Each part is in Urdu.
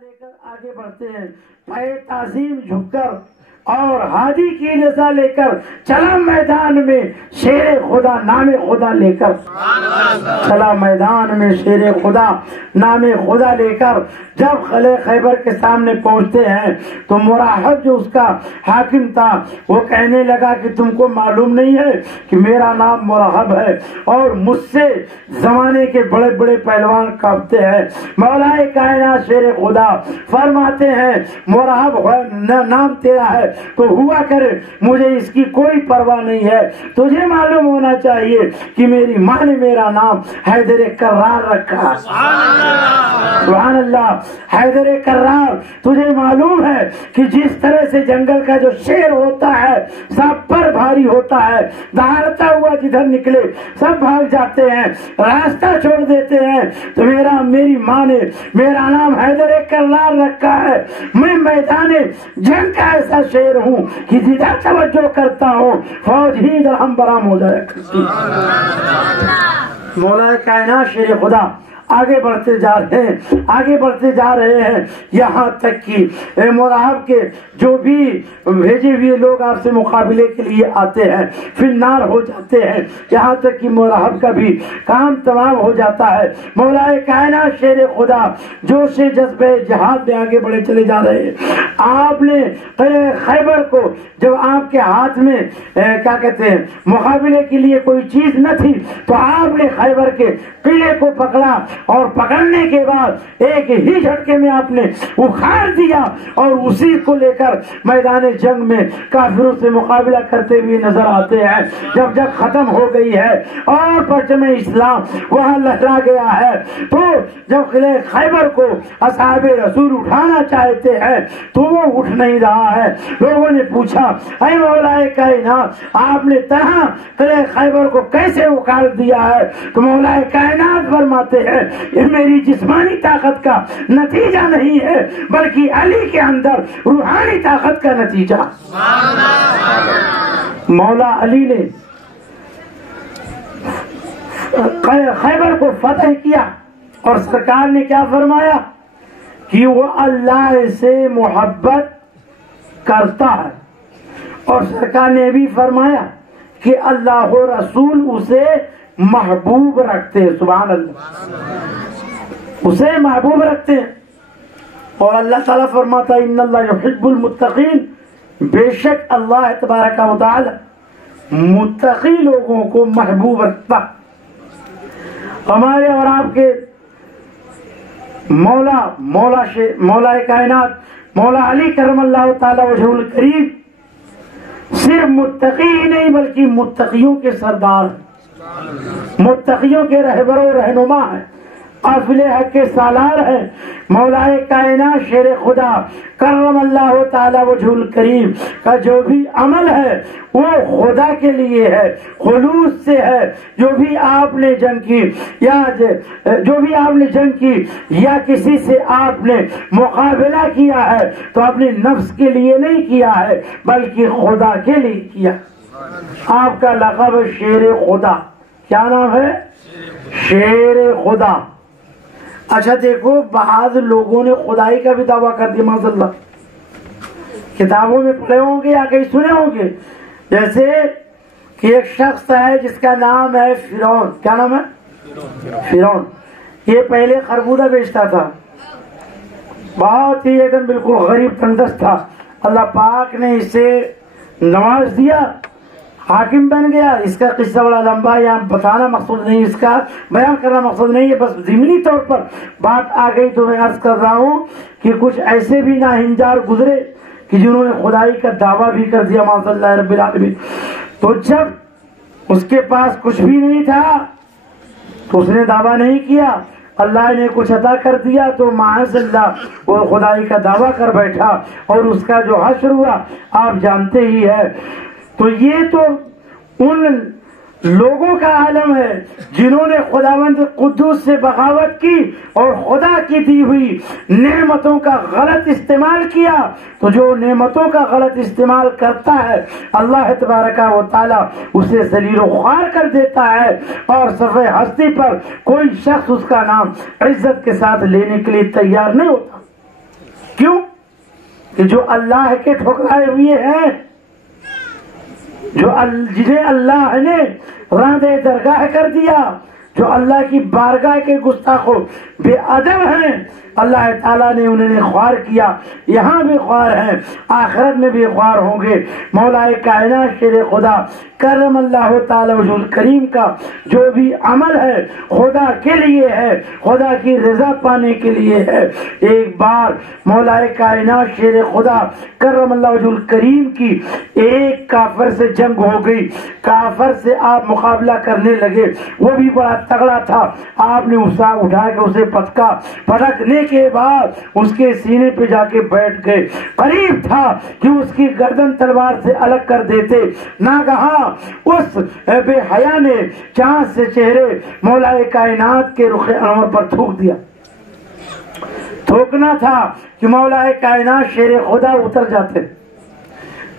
لے کر آگے بڑھتے ہیں، پائے تعظیم جھک کر اور ہادی کی نظر لے کر چلا میدان میں شیر خدا نام خدا لے کر، چلا میدان میں شیر خدا نام خدا لے کر جب قلعہ خیبر کے سامنے پہنچتے ہیں تو مراحب جو اس کا حاکم تھا وہ کہنے لگا کہ تم کو معلوم نہیں ہے کہ میرا نام مراحب ہے اور مجھ سے زمانے کے بڑے بڑے پہلوان کانپتے ہیں۔ مولا کائنات شیر خدا فرماتے ہیں مراحب نام تیرا ہے تو ہوا کرے، مجھے اس کی کوئی پرواہ نہیں ہے، تجھے معلوم ہونا چاہیے کہ میری ماں نے میرا نام حیدر کرار رکھا۔ سبحان اللہ، حیدر کرار۔ تجھے معلوم ہے کہ جس طرح سے جنگل کا جو شیر ہوتا ہے سب پر بھاری ہوتا ہے، دہاڑتا ہوا جدھر نکلے سب بھاگ جاتے ہیں، راستہ چھوڑ دیتے ہیں، تو میری ماں نے میرا نام حیدر کرار رکھا ہے۔ میں میدان جنگ کا ایسا شیر ہوں کہ جدھر توجہ کرتا ہوں فوج ہی درہم برہم ہو جائے کرتی۔ مولا کائنات شیر خدا آگے بڑھتے جا رہے ہیں، آگے بڑھتے جا رہے ہیں، یہاں تک کہ مراحب کے جو بھی بھیجے ہوئے لوگ آپ سے مقابلے کے لیے آتے ہیں پھر نار ہو جاتے ہیں، یہاں تک کہ مراحب کا بھی کام تمام ہو جاتا ہے۔ مولا کائنات شیر خدا جوش جذبہ جہاد میں آگے بڑھے چلے جا رہے ہیں۔ آپ نے قلعہ خیبر کو جب آپ کے ہاتھ میں کیا کہتے ہیں مقابلے کے لیے کوئی چیز نہ تھی تو آپ نے خیبر کے قلعے کو پکڑا اور پکڑنے کے بعد ایک ہی جھٹکے میں آپ نے اکھاڑ دیا اور اسی کو لے کر میدان جنگ میں کافروں سے مقابلہ کرتے ہوئے نظر آتے ہیں۔ جب جنگ ختم ہو گئی ہے اور پرچم اسلام وہاں لہرا گیا ہے تو جب قلعہ خیبر کو اصحاب رسول اٹھانا چاہتے ہیں تو وہ اٹھ نہیں رہا ہے۔ لوگوں نے پوچھا اے مولا کائنات آپ نے طرح قلعہ خیبر کو کیسے اکھاڑ دیا ہے؟ تو مولا کائنات فرماتے ہیں یہ میری جسمانی طاقت کا نتیجہ نہیں ہے بلکہ علی کے اندر روحانی طاقت کا نتیجہ۔ مولا علی نے خیبر کو فتح کیا اور سرکار نے کیا فرمایا کہ وہ اللہ سے محبت کرتا ہے، اور سرکار نے بھی فرمایا کہ اللہ و رسول اسے محبوب رکھتے ہیں۔ سبحان اللہ، اسے محبوب رکھتے ہیں۔ اور اللہ تعالیٰ فرماتا ہے ان اللہ یحب المتقین، بے شک اللہ تبارک و تعالی متقی لوگوں کو محبوب رکھتا۔ ہمارے اور آپ کے مولا کائنات مولا علی کرم اللہ تعالی وجہ الکریم صرف متقی ہی نہیں بلکہ متقیوں کے سردار ہیں، متقیوں کے رہبر و رہنما ہیں، قافلے حق کے سالار ہیں۔ مولا کائنات شیر خدا کرم اللہ تعالی وجہ الکریم کا جو بھی عمل ہے وہ خدا کے لیے ہے، خلوص سے ہے۔ جو بھی آپ نے جنگ کی یا کسی سے آپ نے مقابلہ کیا ہے تو اپنے نفس کے لیے نہیں کیا ہے بلکہ خدا کے لیے کیا۔ آپ کا لقب شیر خدا، کیا نام ہے؟ شیر خدا۔ اچھا دیکھو بعض لوگوں نے خدائی کا بھی دعویٰ کر دیا، معاذ اللہ، کتابوں میں پڑھے ہوں گے یا کہیں سنے ہوں گے، جیسے کہ ایک شخص ہے جس کا نام ہے فرعون۔ کیا نام ہے؟ فرعون۔ یہ پہلے خربوزہ بیچتا تھا، بہت ہی ایک دم بالکل غریب تندرست تھا، اللہ پاک نے اسے نواز دیا، حاکم بن گیا۔ اس کا قصہ بڑا لمبا، یہاں بتانا مقصود نہیں، اس کا بیان کرنا مقصود نہیں ہے، بس ضمنی طور پر بات آ گئی تو میں عرض کر رہا ہوں کہ کچھ ایسے بھی ناہنجار گزرے کہ جنہوں نے خدائی کا دعویٰ بھی کر دیا، معاذ اللہ رب العالمین۔ تو جب اس کے پاس کچھ بھی نہیں تھا تو اس نے دعویٰ نہیں کیا، اللہ نے کچھ عطا کر دیا تو معاذ اللہ وہ خدائی کا دعویٰ کر بیٹھا اور اس کا جو حشر ہوا آپ جانتے ہی ہے۔ تو یہ تو ان لوگوں کا عالم ہے جنہوں نے خداوند قدوس سے بغاوت کی اور خدا کی دی ہوئی نعمتوں کا غلط استعمال کیا۔ تو جو نعمتوں کا غلط استعمال کرتا ہے اللہ تبارک و تعالی اسے ذلیل و خوار کر دیتا ہے، اور صفحہ ہستی پر کوئی شخص اس کا نام عزت کے ساتھ لینے کے لیے تیار نہیں ہوتا۔ کیوں کہ جو اللہ کے ٹھکرائے ہوئے ہیں، جنہیں اللہ نے راندے درگاہ کر دیا، جو اللہ کی بارگاہ کے گستاخ و بے ادب ہیں، اللہ تعالیٰ نے انہیں خوار کیا، یہاں بھی خوار ہیں، آخرت میں بھی خوار ہوں گے۔ مولا کائنات شیر خدا کرم اللہ تعالی وجہ الکریم کا جو بھی عمل ہے خدا کے لیے ہے، خدا کی رضا پانے کے لیے ہے۔ ایک بار مولا کائنات شیر خدا کرم اللہ وجہ الکریم کی ایک کافر سے جنگ ہو گئی، کافر سے آپ مقابلہ کرنے لگے، وہ بھی بڑا تگڑا تھا، آپ نے اسا اٹھا کے اسے پٹکا، پٹکنے کے بعد اس کے سینے پہ جا کے بیٹھ گئے، قریب تھا کہ اس کی گردن تلوار سے الگ کر دیتے، ناگہاں اس بے حیا نے چاند سے چہرے مولا کائنات کے رخ انور پر تھوک دیا۔ تھوکنا تھا کہ مولا کائنات شیر خدا اتر جاتے۔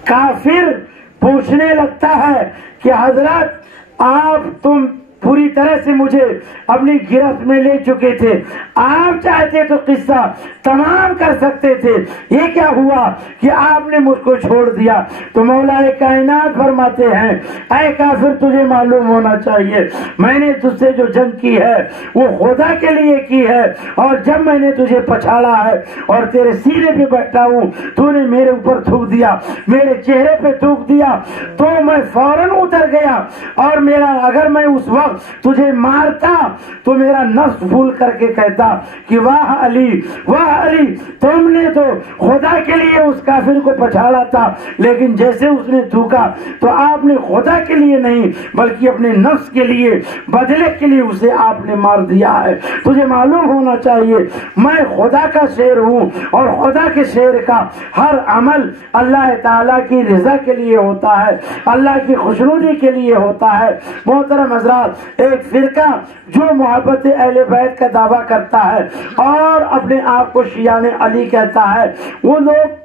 کافر پوچھنے لگتا ہے کہ حضرت آپ تم پوری طرح سے مجھے اپنی گرفت میں لے چکے تھے، آپ چاہتے تو قصہ تمام کر سکتے تھے، یہ کیا ہوا کہ آپ نے مجھ کو چھوڑ دیا؟ تو مولا کائنات فرماتے ہیں اے کافر تجھے معلوم ہونا چاہیے میں نے تجھ سے جو جنگ کی ہے وہ خدا کے لیے کی ہے، اور جب میں نے تجھے پچھاڑا ہے اور تیرے سینے پہ بیٹھا ہوں تو نے میرے اوپر تھوک دیا، میرے چہرے پہ تھوک دیا، تو میں فوراً اتر گیا، اور میرا اگر میں اس وقت تجھے مارتا تو میرا نفس بھول کر کے کہتا کہ واہ علی واہ علی، تم نے تو خدا کے لیے اس کافر کو پچھاڑا تھا، لیکن جیسے اس نے تھوکا تو آپ نے خدا کے لیے نہیں بلکہ اپنے نفس کے لیے بدلے کے لیے اسے آپ نے مار دیا ہے۔ تجھے معلوم ہونا چاہیے میں خدا کا شیر ہوں، اور خدا کے شیر کا ہر عمل اللہ تعالیٰ کی رضا کے لیے ہوتا ہے، اللہ کی خوشنودی کے لیے ہوتا ہے۔ محترم حضرات، ایک فرقہ جو محبت اہل بیت کا دعویٰ کرتا ہے اور اپنے آپ کو شیعان علی کہتا ہے، وہ لوگ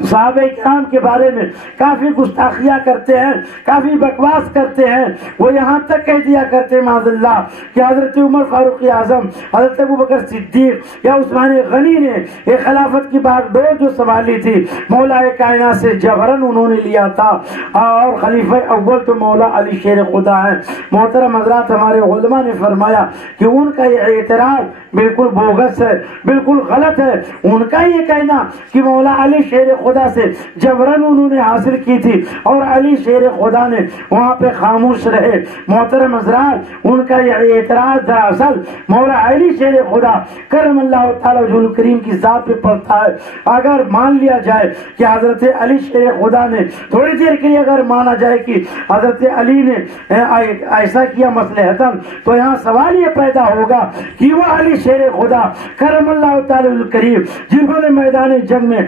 صحابہ کرام کے بارے میں کافی گستاخیاں کرتے ہیں، کافی بکواس کرتے ہیں۔ وہ یہاں تک کہہ دیا کرتے معاذ اللہ کہ حضرت عمر فاروق اعظم، حضرت ابوبکر صدیق یا عثمان غنی نے یہ خلافت کی باغ ڈور جو سنبھالی تھی مولا کائنات سے جبراً انہوں نے لیا تھا، اور خلیفہ اول تو مولا علی شیر خدا ہے۔ محترم حضرات، ہمارے علماء نے فرمایا کہ ان کا یہ اعتراض بالکل بوگس ہے، بالکل غلط ہے۔ ان کا یہ کہنا کہ مولا علی شیر خدا سے جبراً انہوں نے حاصل کی تھی اور علی شیر خدا نے وہاں پہ خاموش رہے۔ محترم حضرات، ان کا یہ اعتراض دراصل مولا علی شیر خدا کرم اللہ تعالی وجہ الکریم کی ذات پہ پڑتا ہے۔ اگر مان لیا جائے کہ حضرت علی شیر خدا نے، تھوڑی دیر کے لیے اگر مانا جائے کہ حضرت علی نے ایسا کیا مصلحتاً، تو یہاں سوال یہ پیدا ہوگا کہ وہ علی شیر خدا کرم اللہ تعالی الکریم جنہوں نے میدان جنگ میں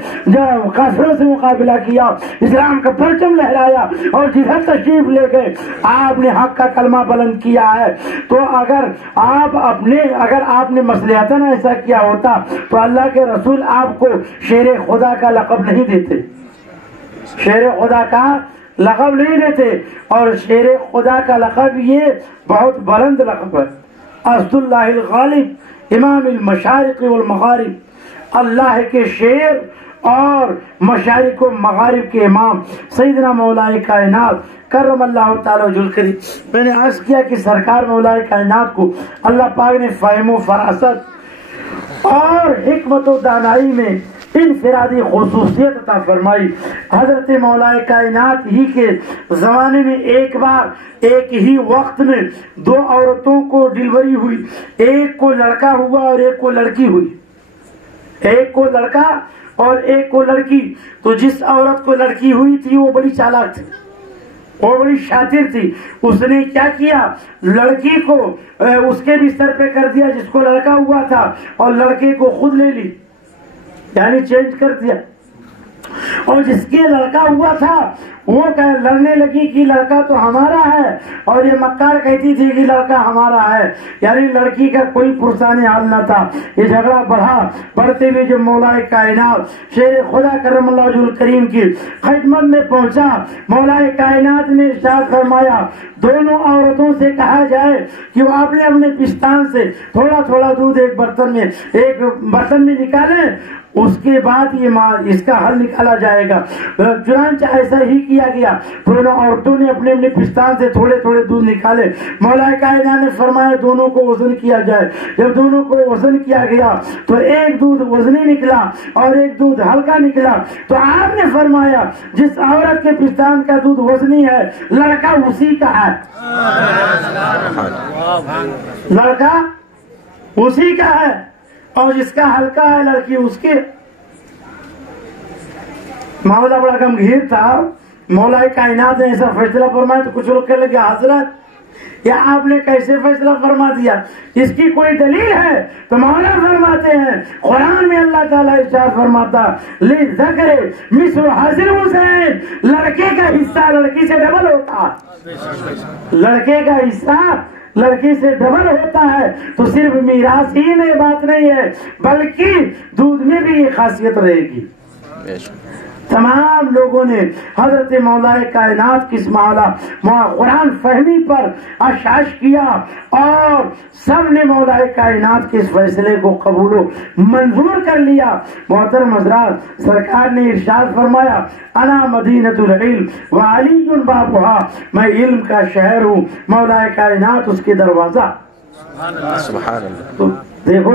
کافروں سے مقابلہ کیا، اسلام کا پرچم لہرایا اور جدھر تشریف لے گئے آپ نے حق کا کلمہ بلند کیا ہے، تو اگر آپ نے مصلحتاً ایسا کیا ہوتا تو اللہ کے رسول آپ کو شیر خدا کا لقب نہیں دیتے، شیر خدا کا لقب نہیں دیتے، اور شیر خدا کا لقب یہ بہت بلند لقب ہے۔ اسد اللہ الغالب امام المشارق والمغارب، اللہ کے شیر اور مشارق و مغارب کے امام سیدنا مولا کائنات کرم اللہ تعالی وجہ الکریم۔ میں نے عرض کیا کہ سرکار مولا کائنات کو اللہ پاک نے فہم و فراست اور حکمت و دانائی میں انفرادی خصوصیت عطا فرمائی۔ حضرت مولا کائنات ہی کے زمانے میں ایک بار ایک ہی وقت میں دو عورتوں کو ڈلیوری ہوئی، ایک کو لڑکا ہوا اور ایک کو لڑکی ہوئی، ایک کو لڑکا اور ایک کو لڑکی۔ تو جس عورت کو لڑکی ہوئی تھی وہ بڑی چالاک تھی، وہ بڑی شاطر تھی، اس نے کیا کیا، لڑکی کو اس کے بستر پہ کر دیا جس کو لڑکا ہوا تھا، اور لڑکے کو خود لے لی، یعنی چینج کر دیا، اور جس کے لڑکا ہوا تھا وہ لڑنے لگی کہ لڑکا تو ہمارا ہے، اور یہ مکار کہتی تھی کہ لڑکا ہمارا ہے، یعنی لڑکی کا کوئی پرسانی حال نہ تھا۔ یہ جھگڑا بڑھتے ہوئے جو مولا کائنات شیر خدا کرم اللہ وجہ الکریم کی خدمت میں پہنچا، مولا کائنات نے ارشاد فرمایا دونوں عورتوں سے کہا جائے کہ وہ اپنے اپنے پستان سے تھوڑا تھوڑا دودھ ایک برتن میں نکالیں، اس کے بعد اس کا حل نکالا جائے گا۔ چنانچہ ایسا ہی کیا گیا، دونوں عورتوں نے اپنے اپنے پستان سے تھوڑے تھوڑے دودھ نکالے۔ مولا کائنات نے فرمایا دونوں کو وزن کیا جائے۔ جب دونوں کو وزن کیا گیا تو ایک دودھ وزنی نکلا اور ایک دودھ ہلکا نکلا، تو آپ نے فرمایا جس عورت کے پستان کا دودھ وزنی ہے لڑکا اسی کا ہے، لڑکا اسی کا ہے، اور جس کا ہلکا ہے لڑکی اس کے۔ معاملہ بڑا گمگیر تھا، مولا کائنات نے ایسا فیصلہ فرمایا تو کچھ لوگ کہنے لگے حضرت یا آپ نے کیسے فیصلہ فرما دیا، اس کی کوئی دلیل ہے؟ تو مولا فرماتے ہیں قرآن میں اللہ تعالیٰ ارشاد فرماتا للذکر مثل حظ الانثیین، لڑکے کا حصہ لڑکی سے ڈبل ہوتا ہے، لڑکے کا حصہ لڑکی سے ڈبل ہوتا ہے۔ تو صرف میراث ہی میں بات نہیں ہے بلکہ دودھ میں بھی یہ خاصیت رہے گی۔ تمام لوگوں نے حضرت مولا کائنات کی اس قرآن فہمی پر اشعاش کیا اور سب نے مولا کائنات کے اس فیصلے کو قبول و منظور کر لیا۔ محترم حضرات، سرکار نے ارشاد فرمایا انا مدینۃ العلم وعلی بابها، میں علم کا شہر ہوں، مولا کائنات اس کے دروازہ۔ سبحان اللہ۔ تو دیکھو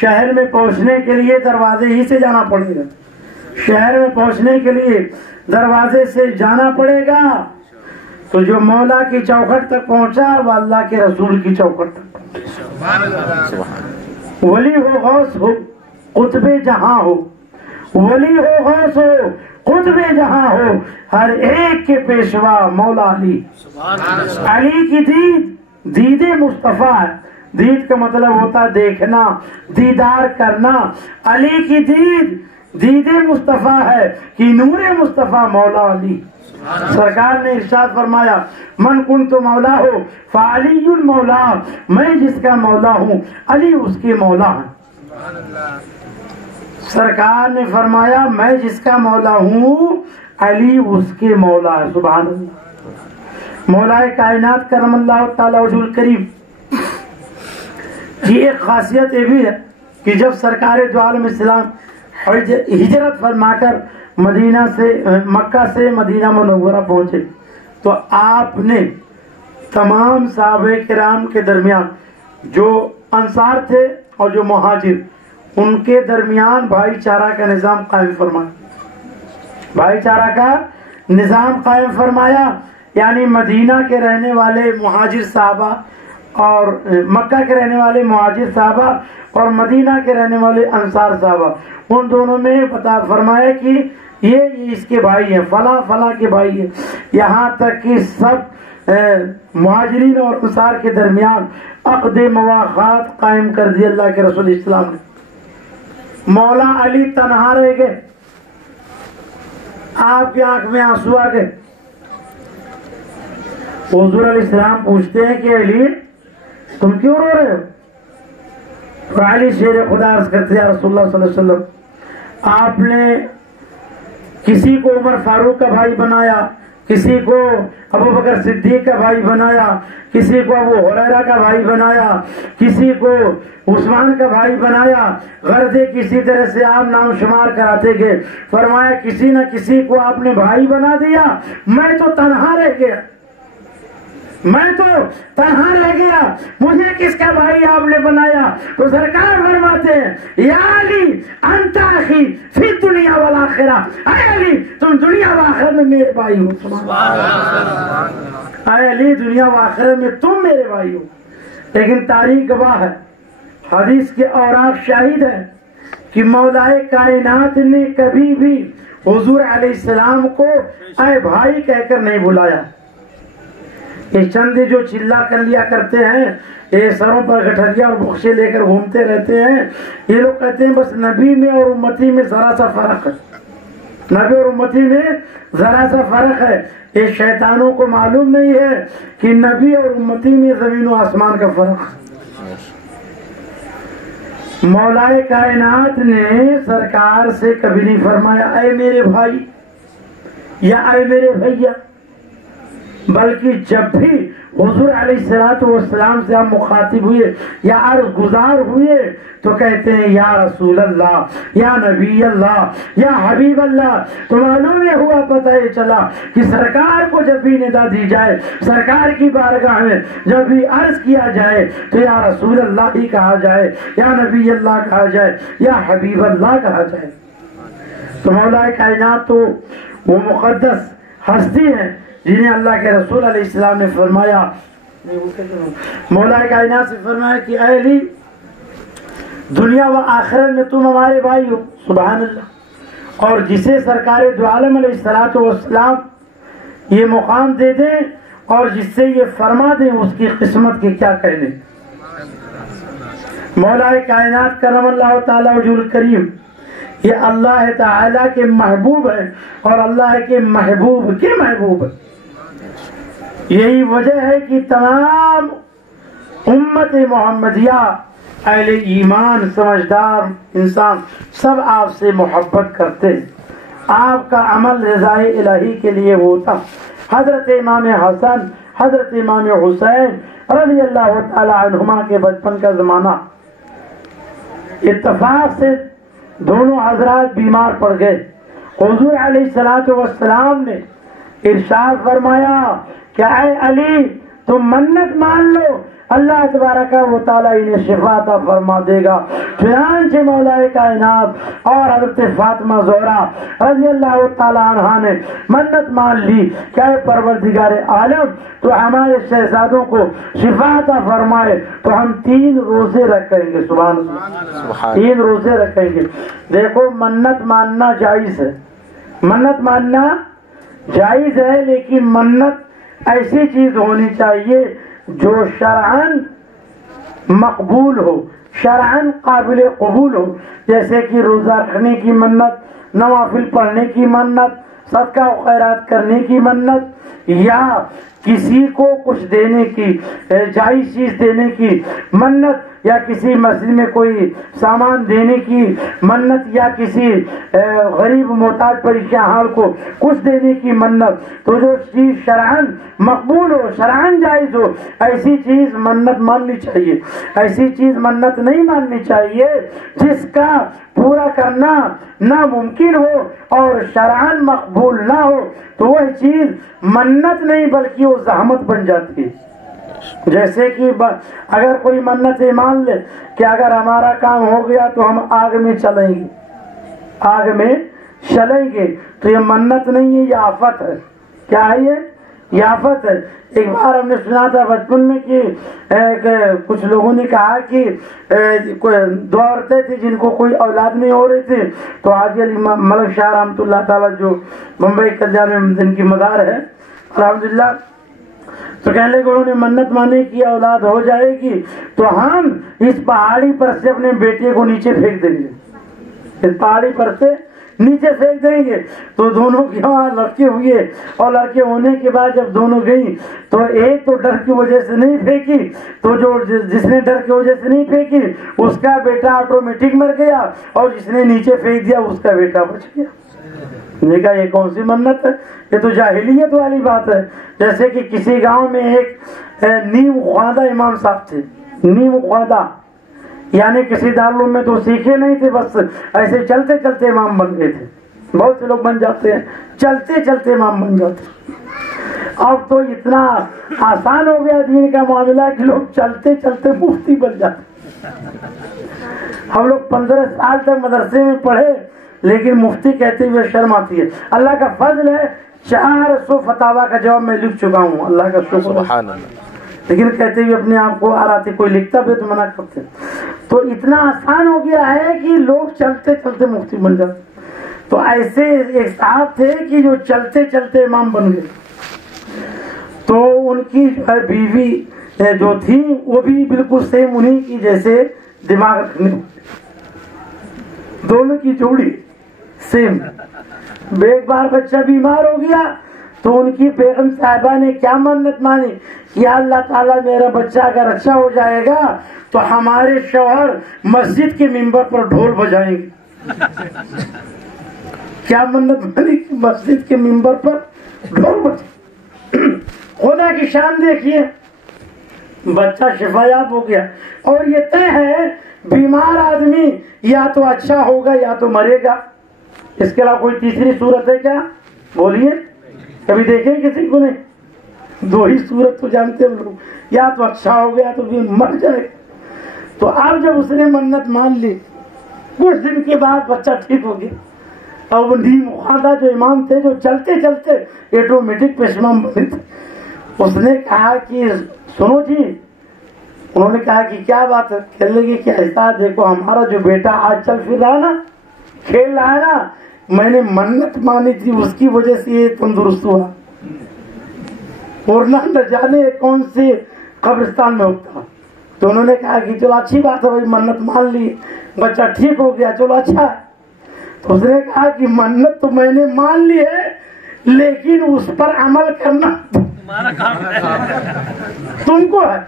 شہر میں پہنچنے کے لیے دروازے ہی سے جانا پڑے گا، شہر میں پہنچنے کے لیے دروازے سے جانا پڑے گا۔ تو جو مولا کی چوکھٹ تک پہنچا وہ اللہ کے رسول کی چوکھٹ تک پہنچا۔ ولی ہو غوث ہو قطب جہاں ہو، ولی ہو غوث ہو قطب جہاں ہو، ہر ایک کے پیشوا مولا علی۔ علی کی دید مصطفیٰ ہے، دید کا مطلب ہوتا ہے دیکھنا، دیدار کرنا۔ علی کی دید مصطفیٰ ہے کہ نور مصطفیٰ مولا علی۔ سرکار نے ارشاد فرمایا من کنت مولا ہو فعلی مولا، میں جس کا مولا ہوں علی اس کے مولا ہے۔ سرکار نے فرمایا میں جس کا مولا ہوں علی اس کے مولا ہے۔ سبحان اللہ۔ مولا کائنات کرم اللہ تعالی وجہ الکریم کی ایک خاصیت یہ بھی ہے کہ جب سرکار دو عالم اسلام ہجرت فرما کر مکہ سے مدینہ منورہ پہنچے تو آپ نے تمام صحابہ کرام کے درمیان جو انصار تھے اور جو مہاجر ان کے درمیان بھائی چارہ کا نظام قائم فرمایا، بھائی چارہ کا نظام قائم فرمایا، یعنی مدینہ کے رہنے والے مہاجر صحابہ اور مکہ کے رہنے والے مہاجر صحابہ اور مدینہ کے رہنے والے انصار صحابہ، ان دونوں میں فرمایا کہ یہ اس کے بھائی ہیں، فلاں فلاں کے بھائی ہیں، یہاں تک کہ سب مہاجرین اور انصار کے درمیان عقد مواخات قائم کر دی اللہ کے رسول اسلام نے۔ مولا علی تنہا رہ گئے، آپ کی آنکھ میں آنسو آ گئے۔ حضور علیہ السلام پوچھتے ہیں کہ علی تم کیوں رو رہے ہو؟ اور علی شیر خدا عرض کرتے ہیں رسول اللہ صلی اللہ علیہ وسلم آپ نے کسی کو عمر فاروق کا بھائی بنایا، کسی کو ابو بکر صدیق کا بھائی بنایا، کسی کو ابو ہریرہ کا بھائی بنایا، کسی کو عثمان کا بھائی بنایا، غرض کسی طرح سے آپ نام شمار کراتے گئے۔ فرمایا کسی نہ کسی کو آپ نے بھائی بنا دیا، میں تو تنہا رہ گیا، میں تو تنہا رہ گیا، مجھے کس کا بھائی آپ نے بنایا؟ تو سرکار فرماتے ہیں یا علی انت اخی فی الدنیا والآخرہ، اے علی تم دنیا و آخرت میں میرے بھائی ہو۔ اے علی دنیا و آخرت میں تم میرے بھائی ہو۔ لیکن تاریخ گواہ ہے، حدیث کے اوراق شاہد ہے کہ مولا کائنات نے کبھی بھی حضور علیہ السلام کو اے بھائی کہہ کر نہیں بلایا۔ یہ چند جو چلا کر لیا کرتے ہیں، یہ سروں پر گٹھریا اور بخشے لے کر گھومتے رہتے ہیں، یہ لوگ کہتے ہیں بس نبی میں اور امتی میں ذرا سا فرق ہے، نبی اور امتی میں ذرا سا فرق ہے. یہ شیطانوں کو معلوم نہیں ہے کہ نبی اور امتی میں زمین و آسمان کا فرق. مولائے کائنات نے سرکار سے کبھی نہیں فرمایا اے میرے بھائی یا اے میرے بھیا، بلکہ جب بھی حضور علیہ الصلوۃ والسلام سے آپ مخاطب ہوئے یا عرض گزار ہوئے تو کہتے ہیں یا رسول اللہ، یا نبی اللہ، یا حبیب اللہ. تو معلوم یہ ہوا، پتہ یہ چلا کہ سرکار کو جب بھی ندا دی جائے، سرکار کی بارگاہ میں جب بھی عرض کیا جائے تو یا رسول اللہ ہی کہا جائے، یا نبی اللہ کہا جائے، یا حبیب اللہ کہا جائے. تو مولا کائنات تو وہ مقدس ہستی ہیں جنہیں اللہ کے رسول علیہ السلام نے فرمایا، مولا کائنات سے فرمایا کہ اے علی، دنیا و آخرت میں تم ہمارے بھائی ہو. سبحان اللہ. اور جسے سرکار دو عالم علیہ الصلوۃ والسلام یہ مقام دے دیں اور جس سے یہ فرما دیں، اس کی قسمت کے کیا کہنے. مولا کائنات کرم اللہ تعالی وجہ الکریم یہ اللہ تعالی کے محبوب ہیں اور اللہ کے محبوب کے محبوب ہیں. یہی وجہ ہے کہ تمام امت محمدیہ، اہل ایمان، سمجھدار انسان سب آپ سے محبت کرتے ہیں. آپ کا عمل رضائے الہی کے لیے ہوتا. حضرت امام حسن، حضرت امام حسین رضی اللہ تعالی عنہما کے بچپن کا زمانہ، اتفاق سے دونوں حضرات بیمار پڑ گئے. حضور علیہ الصلوۃ والسلام نے ارشاد فرمایا کہ اے علی، تم منت مان لو، اللہ تبارک و تعالیٰ انہیں شفا عطا فرما دے گا. چنانچہ مولا کائنات اور حضرت فاطمہ زہرا رضی اللہ تعالیٰ عنہا نے منت مان لی کہ اے پروردگار عالم، تو ہمارے شہزادوں کو شفا عطا فرمائے تو ہم 3 روزے رکھیں گے. سبحان اللہ. 3 روزے رکھیں گے. دیکھو، منت ماننا جائز ہے، منت ماننا جائز ہے، لیکن منت ایسی چیز ہونی چاہیے جو شرعاً مقبول ہو، شرعاً قابل قبول ہو. جیسے کہ روزہ رکھنے کی منت، نوافل پڑھنے کی منت، صدقہ و خیرات کرنے کی منت، یا کسی کو کچھ دینے کی، جائز چیز دینے کی منت، یا کسی مسجد میں کوئی سامان دینے کی منت، یا کسی غریب محتاج پریشان حال کو کچھ دینے کی منت. تو جو چیز شرعاً مقبول ہو، شرعاً جائز ہو، ایسی چیز منت ماننی چاہیے. ایسی چیز منت نہیں ماننی چاہیے جس کا پورا کرنا ناممکن ہو اور شرعاً مقبول نہ ہو. تو وہ چیز منت نہیں بلکہ وہ زحمت بن جاتی ہے. جیسے کہ اگر کوئی منت مان لے کہ اگر ہمارا کام ہو گیا تو ہم آگ میں چلیں گے، آگ میں چلیں گے، تو یہ منت نہیں ہے، یہ آفت ہے. کیا ہے یہ آفت ہے. ایک بار ہم نے سنا تھا بچپن میں کہ کچھ لوگوں نے کہا کہ 2 عورتیں تھیں جن کو کوئی اولاد نہیں ہو رہی تھی، تو حاجی علی ملک شاہ رحمۃ اللہ تعالیٰ جو بمبئی کلیان میں جن کی مزار ہے الحمدللہ، تو کہنے لگے انہوں نے منت مانی کی اولاد ہو جائے گی تو ہم اس پہاڑی پر سے اپنے بیٹے کو نیچے پھینک دیں گے، اس پہاڑی پر سے نیچے پھینک دیں گے. تو دونوں کے وہاں لڑکے ہوئے اور لڑکے ہونے کے بعد جب دونوں گئیں تو ایک تو ڈر کی وجہ سے نہیں پھینکی، تو جو جس نے ڈر کی وجہ سے نہیں پھینکی اس کا بیٹا آٹومیٹک مر گیا، اور جس نے نیچے پھینک دیا اس کا بیٹا بچ گیا. دیکھا یہ کون سی منت ہے؟ یہ تو جاہلیت والی بات ہے. جیسے کہ کسی گاؤں میں ایک نیم خواندہ امام صاحب تھے. نیم خواندہ یعنی کسی دارالعلوم میں تو سیکھے نہیں تھے، بس ایسے چلتے چلتے امام بن گئے تھے. بہت سے لوگ بن جاتے ہیں چلتے چلتے امام بن جاتے ہیں. اب تو اتنا آسان ہو گیا دین کا معاملہ کہ لوگ چلتے چلتے مفتی بن جاتے. ہم لوگ 15 سال تک مدرسے میں پڑھے لیکن مفتی کہتے ہوئے شرم آتی ہے. اللہ کا فضل ہے 400 فتاوا کا جواب میں لکھ چکا ہوں، اللہ کا شکر. سبحان اللہ. لیکن کہتے ہوئے اپنے آپ کو آراتے، کوئی لکھتا بھی تو منع کرتے. تو اتنا آسان ہو گیا ہے کہ لوگ چلتے چلتے مفتی بن جاتے. تو ایسے ایک صاحب تھے کہ جو چلتے چلتے امام بن گئے. تو ان کی بیوی جو تھی وہ بھی بالکل سیم انہیں کی جیسے دماغ رکھنے، دونوں کی جوڑی سیم. ایک بار بچہ بیمار ہو گیا تو ان کی بیگم صاحبہ نے کیا منت مانی کہ اللہ تعالیٰ میرا بچہ اگر اچھا ہو جائے گا تو ہمارے شوہر مسجد کے ممبر پر ڈھول بجائیں گے. کیا منت مانی کہ مسجد کے ممبر پر ڈھول بجائیں. خدا کی شان دیکھیے, بچہ شفا یاب ہو گیا. اور یہ طے ہے بیمار آدمی یا تو اچھا ہوگا یا تو مرے گا. اس کے علاوہ کوئی تیسری صورت ہے کیا؟ بولیے, کبھی دیکھیں کسی کو؟ نہیں. دو ہی صورت تو جانتے ہیں لوگ, یا تو اچھا ہو گیا تو بھی مر جائے. تو اب جب اس نے منت مان لی, کچھ دن کے بعد بچہ ٹھیک ہو گیا. اور وہ نیم خواندہ جو امام تھے, جو چلتے چلتے ایٹومیٹک پیشمام بنے تھے, اس نے کہا کہ سنو جی. انہوں نے کہا کہ کیا بات ہے؟ کہنے لگے کہ ایسا دیکھو, ہمارا جو بیٹا آج چل پھر رہا ہے نا, کھیل رہا ہے نا, میں نے منت مانی تھی, اس کی وجہ سے یہ تندرست ہوا, ورنہ نہ جانے کون سے قبرستان میں ہوتا. تو انہوں نے کہا کہ چلو اچھی بات ہے بھائی, منت مان لی, بچہ ٹھیک ہو گیا, چلو اچھا ہے. تو اس نے کہا کہ منت تو میں نے مان لی ہے, لیکن اس پر عمل کرنا تم کو ہے.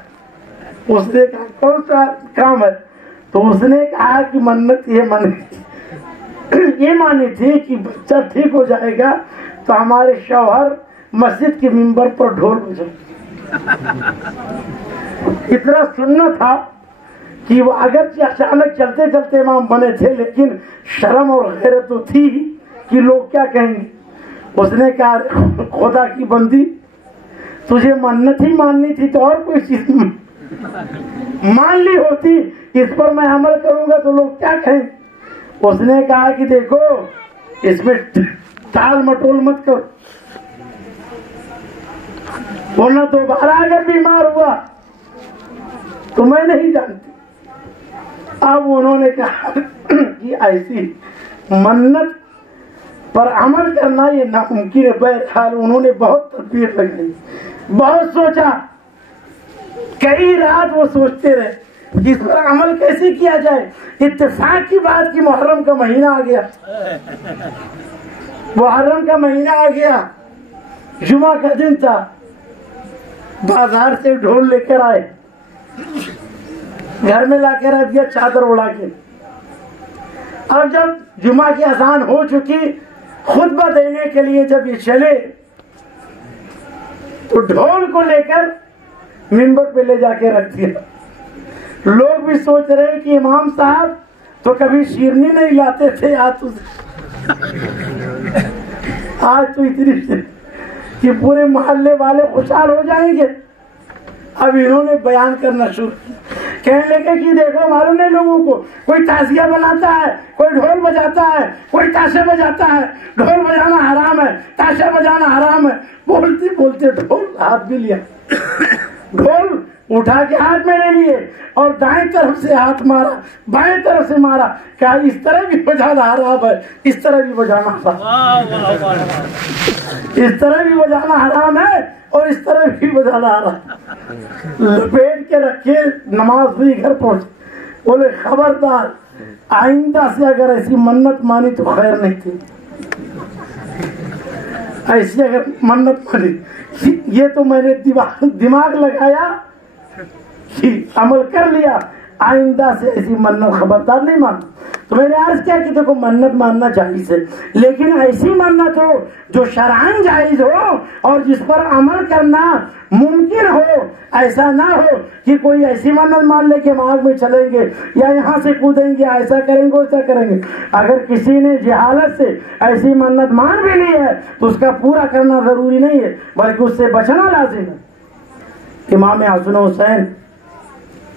اس نے کہا کون سا کام ہے؟ تو اس نے کہا کہ منت یہ مانی تھی کہ بچہ ٹھیک ہو جائے گا تو ہمارے شوہر مسجد کے ممبر پر ڈھول بجائے. اتنا سننا تھا کہ وہ اگرچہ اچانک چلتے چلتے امام بنے تھے, لیکن شرم اور غیرت تو تھی کہ لوگ کیا کہیں گے. اس نے کہا خدا کی بندی, تجھے منت ہی ماننی تھی تو اور کوئی چیز مان لی ہوتی, اس پر میں عمل کروں گا تو لوگ کیا کہیں. اس نے کہا کہ دیکھو اس میں ٹال مٹول مت کرو, ورنہ دوبارہ اگر بیمار ہوا تو میں نہیں جانتی. اب انہوں نے کہا کہ ایسی منت پر عمل کرنا یہ ناممکن ہے. بہرحال انہوں نے بہت تدبیر لگائی, بہت سوچا, کئی رات وہ سوچتے رہے کہ اس پر عمل کیسے کیا جائے. اتفاق کی بات کہ محرم کا مہینہ آ گیا, محرم کا مہینہ آ گیا, جمعہ کا دن تھا. بازار سے ڈھول لے کر آئے, گھر میں لا کے رکھ دیا چادر اڑا کے. اب جب جمعہ کی اذان ہو چکی, خطبہ دینے کے لیے جب یہ چلے تو ڈھول کو لے کر ممبر پہ لے جا کے رکھ دیا. لوگ بھی سوچ رہے کہ امام صاحب تو کبھی شیرنی نہیں لاتے تھے, آج تو اتنی کہ پورے محلے والے خوشحال ہو جائیں گے. اب انہوں نے بیان کرنا شروع کیا, کہنے لگے کہ دیکھو معلوم نہیں لوگوں کو, کوئی تعزیہ بناتا ہے, کوئی ڈھول بجاتا ہے, کوئی تاشے بجاتا ہے. ڈھول بجانا حرام ہے, تاشا بجانا حرام ہے. بولتے بولتے ڈھول ہاتھ بھی لیا, ڈھول اٹھا کے ہاتھ میں لے لیے اور دائیں طرف سے ہاتھ مارا, بائیں طرف سے مارا. کہا اس طرح بھی بجانا حرام ہے, اس طرح بھی بجانا حرام, اس طرح بھی بجانا حرام ہے اور اس طرح بھی بجانا حرام. لپیٹ کے رکھے, نماز ہوئی, گھر پہنچے. بولے خبردار, آئندہ سے اگر ایسی منت مانی تو خیر نہیں تھی. ایسی اگر منت مانی, یہ تو میں نے دماغ لگایا, عمل کر لیا, آئندہ سے ایسی منت خبردار نہیں ماننا. تو میں نے عرض کیا کہ دیکھو منت ماننا جائز ہے, لیکن ایسی منت ہو جو شرعاً جائز ہو اور جس پر عمل کرنا ممکن ہو. ایسا نہ ہو کہ کوئی ایسی منت مان لے کہ ہم آگ میں چلیں گے یا یہاں سے کودیں گے, ایسا کریں گے ویسا کریں گے. اگر کسی نے جہالت سے ایسی منت مان بھی لی ہے تو اس کا پورا کرنا ضروری نہیں ہے, بلکہ اس سے بچنا لازم ہے. امام حسن حسین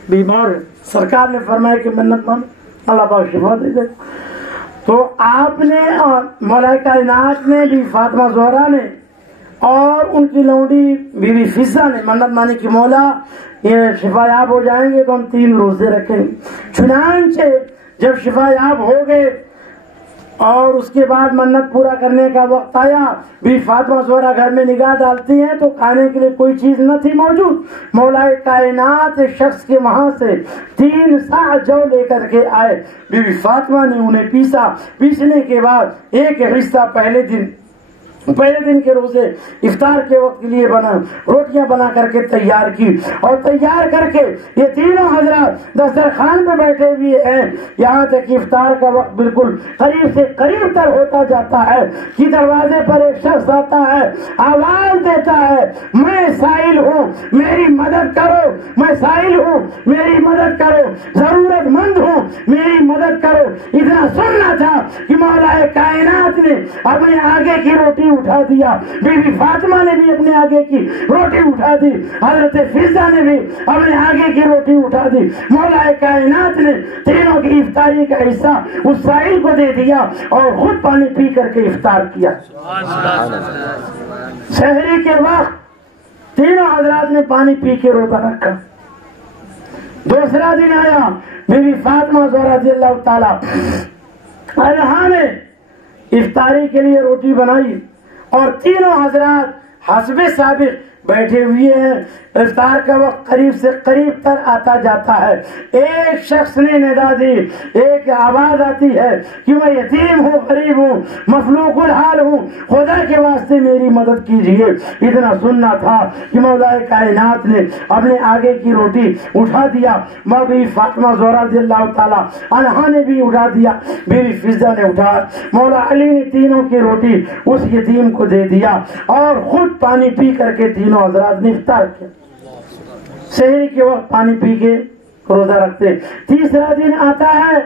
بیمار, سرکار نے فرمایا کہ منت مان, اللہ پاک شفا دے دے. تو آپ نے, مولا کائنات نے بھی, فاطمہ زہرا نے اور ان کی لونڈی بی بی فضہ نے منت مانی کہ مولا یہ شفا یاب ہو جائیں گے تو ہم 3 روزے رکھیں گے. چنانچہ جب شفا یاب ہو گئے اور اس کے بعد منت پورا کرنے کا وقت آیا، بھی فاطمہ زہرا گھر میں نگاہ ڈالتی ہیں تو کھانے کے لیے کوئی چیز نہ تھی موجود۔ مولا کائنات شخص کے وہاں سے 3 صاع جو لے کر کے آئے، بی بی فاطمہ نے انہیں پیسا، پیسنے کے بعد ایک حصہ پہلے دن کے روزے افطار کے وقت کے لیے روٹیاں بنا کر کے تیار کی، اور تیار کر کے یہ تینوں حضرات دسترخوان پہ بیٹھے ہوئے ہیں، یہاں تک کہ افطار کا وقت بالکل قریب سے قریب تر ہوتا جاتا ہے کہ دروازے پر ایک شخص آتا ہے، آواز دیتا ہے، میں سائل ہوں میری مدد کرو، میں سائل ہوں میری مدد کرو، ضرورت مند ہوں میری مدد کرو۔ اتنا سننا تھا کہ مولا کائنات نے اپنے آگے کی روٹی اٹھا دیا، بی بی فاطمہ نے بھی اپنے آگے کی روٹی اٹھا دی، حضرت فضہ نے بھی اپنے آگے کی روٹی اٹھا دی۔ مولا کائنات نے تینوں کی افطاری کا حصہ اس سائل کو دے دیا اور خود پانی پی کر کے افطار کیا۔ سحری کے وقت تینوں حضرات نے پانی پی کے روزہ رکھا۔ دوسرا دن آیا، بی بی فاطمہ زہرا رضی اللہ تعالی عنہا نے افطاری کے لیے روٹی بنائی، اور تینوں حضرات حسب سابق بیٹھے ہوئے ہیں۔ افطار کا وقت قریب سے قریب تر آتا جاتا ہے، ایک شخص نے ندا دی، ایک آواز آتی ہے کہ میں یتیم ہوں، غریب ہوں، مفلوق الحال ہوں، خدا کے واسطے میری مدد کیجیے۔ اتنا سننا تھا کہ مولا کائنات نے اپنے آگے کی روٹی اٹھا دیا، بی فاطمہ زہرا رضی اللہ تعالی عنہا نے بھی اٹھا دیا، بی بی فضہ نے اٹھا، مولا علی نے تینوں کی روٹی اس یتیم کو دے دیا، اور خود پانی پی کر کے تینوں حضرات نے افطار کیا۔ سحری کے وقت پانی پی کے روزہ رکھتے۔ تیسرا دن آتا ہے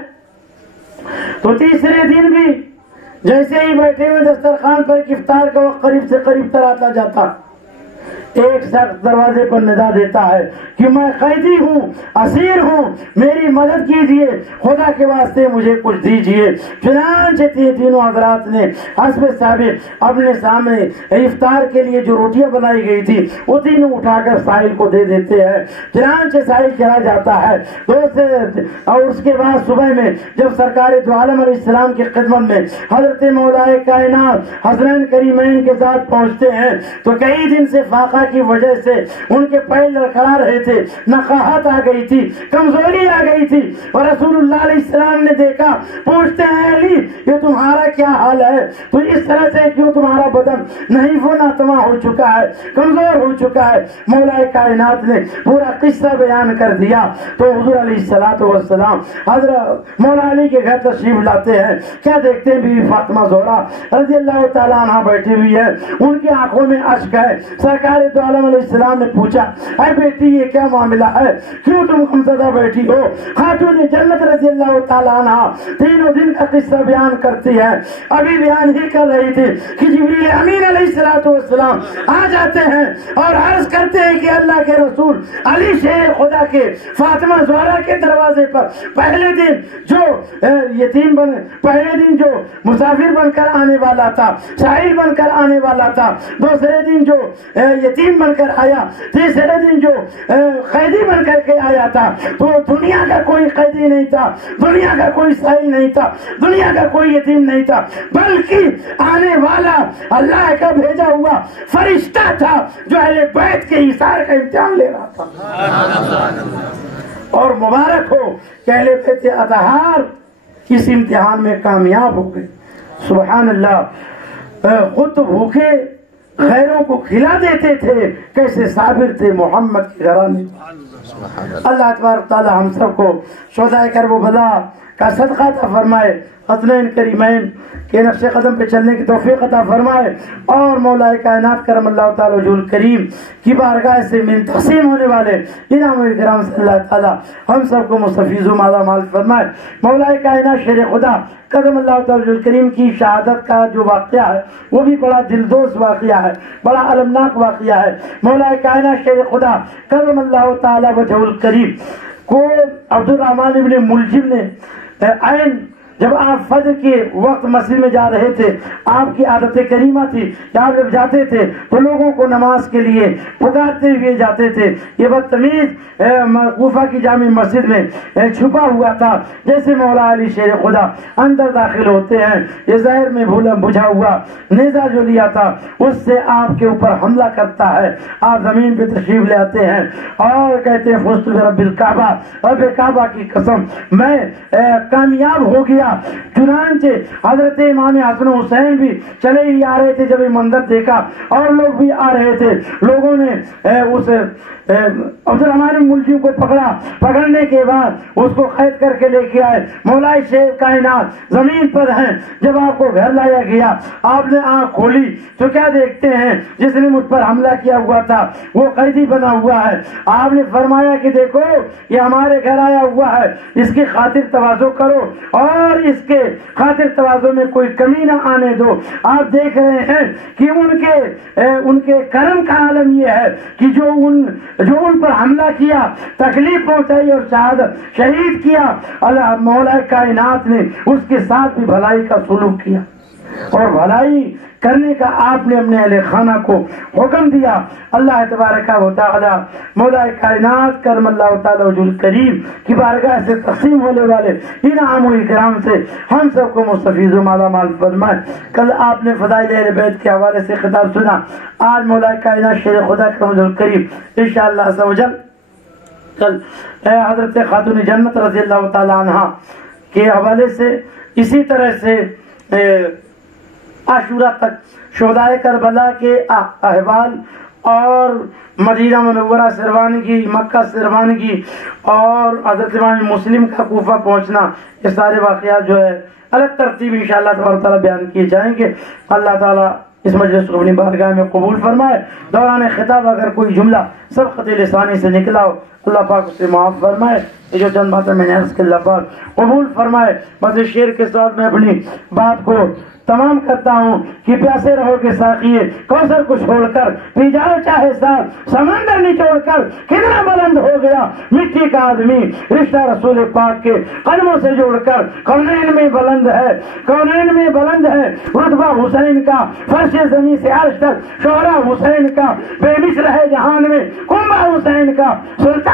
تو تیسرے دن بھی جیسے ہی بیٹھے ہوئے دسترخوان پر افطار کا وقت قریب سے قریب تر آتا جاتا، ایک شخص دروازے پر ندا دیتا ہے کہ میں قیدی ہوں، اسیر ہوں، میری مدد کیجیے، خدا کے واسطے مجھے کچھ دیجیے۔ چنانچہ تینوں حضرات نے حسب سابق اپنے سامنے افطار کے لیے جو روٹیاں بنائی گئی تھی وہ تینوں اٹھا کر ساحل کو دے دیتے ہیں۔ چنانچہ ساحل چلا جاتا ہے اور اس کے بعد صبح میں جب سرکار دو عالم علیہ السلام کی خدمت میں حضرت مولا کائنات حسنین کریمین کے ساتھ پہنچتے ہیں تو کئی دن سے فاقہ کی وجہ سے ان کے پیر لڑکھڑا رہے تھے، نقاہت آ گئی تھی، کمزوری آ گئی تھی، اور رسول اللہ علیہ السلام نے دیکھا، پوچھتے ہیں علی یہ تمہارا کیا حال ہے، تو اس طرح سے کیوں تمہارا بدن نحیف و ناتواں ہو چکا ہے، کمزور ہو چکا ہے۔ مولا کائنات نے پورا قصہ بیان کر دیا تو حضور علیہ السلام حضرت مولا علی کے گھر تشریف لاتے ہیں، کیا دیکھتے ہیں بی فاطمہ زہرا رضی اللہ تعالیٰ عنہ بیٹھی ہوئی ہے، ان کی آنکھوں میں اشک ہے۔ سرکار دو عالم علیہ السلام نے پوچھا، اے بیٹی یہ کیا معاملہ ہے، کیوں تم غمزدہ بیٹھی ہو؟ خاتون جنت رضی اللہ تعالیٰ عنہ تینوں دن کا قصہ بیان کرتی ہے، ابھی بیان ہی کر رہی تھی کہ جبریل امین علیہ السلام آ جاتے ہیں اور عرض کرتے ہیں کہ اللہ کے رسول علی شیر خدا کے فاطمہ زہرا کے دروازے پر پہلے دن جو مسافر بن کر آنے والا تھا، سائل بن کر آنے والا تھا، دوسرے دن جو یتیم بن کر آیا، تیسرے دن جو قیدی بن کر کے آیا تھا، تو دنیا کا کوئی قیدی نہیں تھا، دنیا کا کوئی سائل نہیں تھا، دنیا کا کوئی یتیم نہیں تھا، بلکہ آنے والا اللہ کا بھیجا ہوا فرشتہ تھا جو اہل بیت کے ایثار کا امتحان لے رہا تھا۔ اور مبارک ہو کہ اہل بیت اطہار اس امتحان میں کامیاب ہو گئے۔ سبحان اللہ، خود تو بھوکے غیروں کو کھلا دیتے تھے، کیسے صابر تھے محمد کے گھرانے۔ اللہ تبارک تعالی ہم سب کو شہدائے کرب و بلا کا صدقہ عطا فرمائے، حسنین کریمین کے نقش قدم پہ چلنے کی توفیق عطا فرمائے، اور مولا کائنات کرم اللہ تعالی وجہ الکریم کی بارگاہ سے من تقسیم ہونے والے انعام کرام سے اللہ تعالی ہم سب کو مستفیض و مالا مال فرمائے۔ مولا کائنات شیر خدا کرم اللہ تعالی وجہ الکریم کی شہادت کا جو واقعہ ہے وہ بھی بڑا دلدوز واقعہ ہے، بڑا المناک واقعہ ہے۔ مولا کائنات شیر خدا کرم اللہ تعالی وجہ الکریم کو عبد الرحمن ابن ملجم نے عین جب آپ فجر کے وقت مسجد میں جا رہے تھے آپ کی عادت کریمہ تھی کہ آپ جب جاتے تھے تو لوگوں کو نماز کے لیے پکارتے ہوئے جاتے تھے. یہ بدتمیز کوفہ کی جامع مسجد میں چھپا ہوا تھا. جیسے مولا علی شیر خدا اندر داخل ہوتے ہیں یہ ظاہر میں بجھا ہوا نیزہ جو لیا تھا اس سے آپ کے اوپر حملہ کرتا ہے. آپ زمین پہ تشریف لے آتے ہیں اور کہتے ہیں فزت برب الکعبہ، رب کعبہ کی قسم میں کامیاب ہو گیا. چنانچہ حضرت امام حسن حسین بھی چلے ہی آ رہے تھے جب یہ منظر دیکھا اور لوگ بھی آ رہے تھے. لوگوں نے اس عبد الرحمن ملجم کو پکڑنے کے بعد اس کو قید کر کے لے کے آئے. مولا شیر کائنات زمین پر ہیں. جب آپ کو گھر لایا گیا آپ نے آنکھ کھولی تو کیا دیکھتے ہیں؟ جس نے مجھ پر حملہ کیا ہوا تھا وہ قیدی بنا ہوا ہے. آپ نے فرمایا کہ دیکھو یہ ہمارے گھر آیا ہوا ہے، اس کی خاطر تواضع کرو اور اس کے خاطر تواضع میں کوئی کمی نہ آنے دو. آپ دیکھ رہے ہیں کہ ان کے کرم کا عالم یہ ہے کہ جو ان پر حملہ کیا، تکلیف پہنچائی اور شہید کیا، اللہ مولا کائنات نے اس کے ساتھ بھی بھلائی کا سلوک کیا اور بھلائی کرنے کا آپ نے اپنے اہل خانہ کو حکم دیا. اللہ تبارک و تعالی مولا کائنات کرم اللہ تعالی وجہ الکریم کی بارگاہ سے تقسیم ہونے والے انعام و اکرام سے ہم سب کو مستفیض و مالا مال فرمائے. کل آپ نے فضائل اہل بیت کے حوالے سے خطاب سنا. آج مولا کائنات شیر خدا کرم وجہ الکریم انشاءاللہ عز و جل کل حضرت خاتون جنت رضی اللہ تعالی عنہ کے حوالے سے اسی طرح سے عاشورہ تک شہدائے کربلا کے احوال اور مدینہ منورہ سے روانگی، مکہ سے روانگی اور حضرت امام مسلم کا کوفہ پہنچنا، یہ سارے واقعات جو ہے الگ ترتیب انشاءاللہ تبارک تعالیٰ بیان کیے جائیں گے. اللہ تعالیٰ اس مجلس کو اپنی بارگاہ میں قبول فرمائے. دوران خطاب اگر کوئی جملہ سبقت لسانی سے نکلا ہو اللہ پاک اسے معاف فرمائے. یہ جو چند باتیں میں نے عرض کی اللہ پاک قبول فرمائے. بس اس شعر کے ساتھ میں اپنی بات کو تمام کرتا ہوں کہ پیاسے رہو کہ ساقیے کوثر کو چھوڑ کر پی جاؤ چاہے ساتھ سمندر نچوڑ کر کتنا بلند ہو گیا مٹی کا آدمی رشتہ رسول پاک کے قدموں سے جوڑ کر. کونین میں بلند ہے رتبہ حسین کا فرش زمین سے عرش تک، شہرا حسین کا بے مثل ہے جہان میں کنبہ حسین کا، سلطان